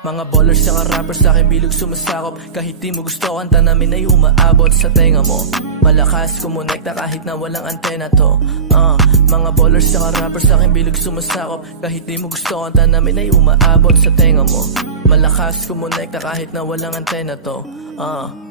Mga ballers saka rappers sa akin bilog sumasakop. Kahit di mo gusto kanta namin ay umaabot sa tenga mo. Malakas kumonekta kahit na walang antena to. Mga ballers saka rappers sa akin bilog sumasakop. Kahit di mo gusto kanta namin ay umaabot sa tenga mo. Malakas kumonekta kahit na walang antena to.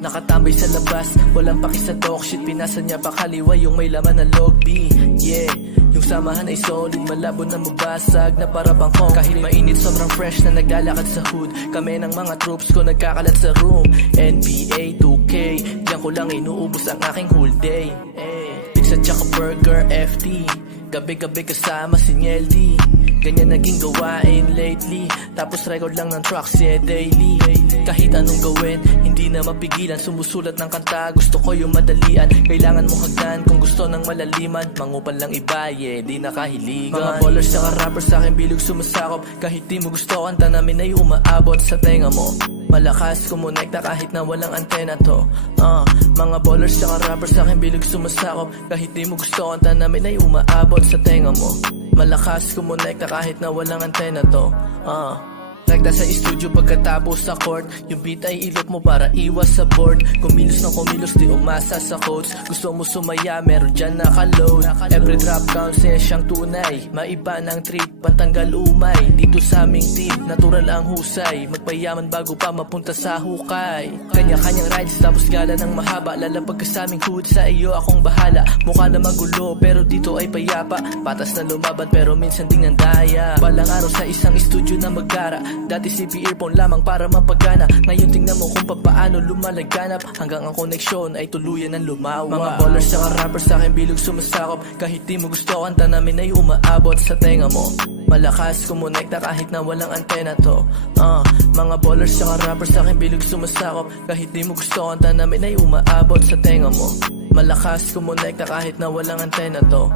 Nakatambay sa labas, walang paki sa talk shit. Pinasa niya pa kaliwa yung may laman na log B. Yeah, yung samahan ay solid, malabo na mabasag na para bang kong. Kahit mainit sobrang fresh na naglalakad sa hood. Kami ng mga troops ko nagkakalat sa room. NBA 2K, diyan ko lang inuubos ang aking whole day. Pizza tsaka burger FT, gabi-gabi kasama si Nyeldi. Ganyan naging gawain lately. Tapos record lang ng tracks, yeah, daily. Kahit anong gawin, hindi na mapigilan. Sumusulat ng kanta, gusto ko yung madalian. Kailangan mo hagdan kung gusto ng malaliman. Mangupan lang iba, yeah, di nakahiligan. Mga ballers saka rappers sa akin bilog sumasakop. Kahit di mo gusto kanta namin ay umaabot sa tenga mo. Malakas kumonekta kahit na walang antena to. Mga ballers saka rappers sa akin bilog sumasakop. Kahit di mo gusto kanta namin ay umaabot sa tenga mo. Malakas kumonekta kahit na walang antena to. Nagda sa studio pagkatapos sa court. Yung beat ay ilot mo para iwas sa board. Kumilos ng kumilos di umasa sa codes. Gusto mo sumaya meron dyan nakaload. Every drop counts eh siyang tunay. Maiba ng trip pantanggal umay. Dito sa aming team natural ang husay. Magpayaman bago pa mapunta sa hukay. Kanya-kanyang rides tapos gala ng mahaba. Lalapag ka sa aming hood, sa iyo akong bahala. Mukha na magulo pero dito ay payapa. Patas na lumaban pero minsan ding nandaya. Balang araw sa isang studio na magkara. Dati CP earphone lamang para mapagana. Ngayon tingnan mo kung paano lumalaganap. Hanggang ang koneksyon ay tuluyan ng lumawa. Mga ballers saka rappers sa akin bilog sumasakop. Kahit di mo gusto kanta namin ay umaabot sa tenga mo. Malakas kumonekta kahit na walang antena to. Mga ballers saka rappers sa akin bilog sumasakop. Kahit di mo gusto kanta namin ay umaabot sa tenga mo. Malakas kumonekta kahit na walang antena to.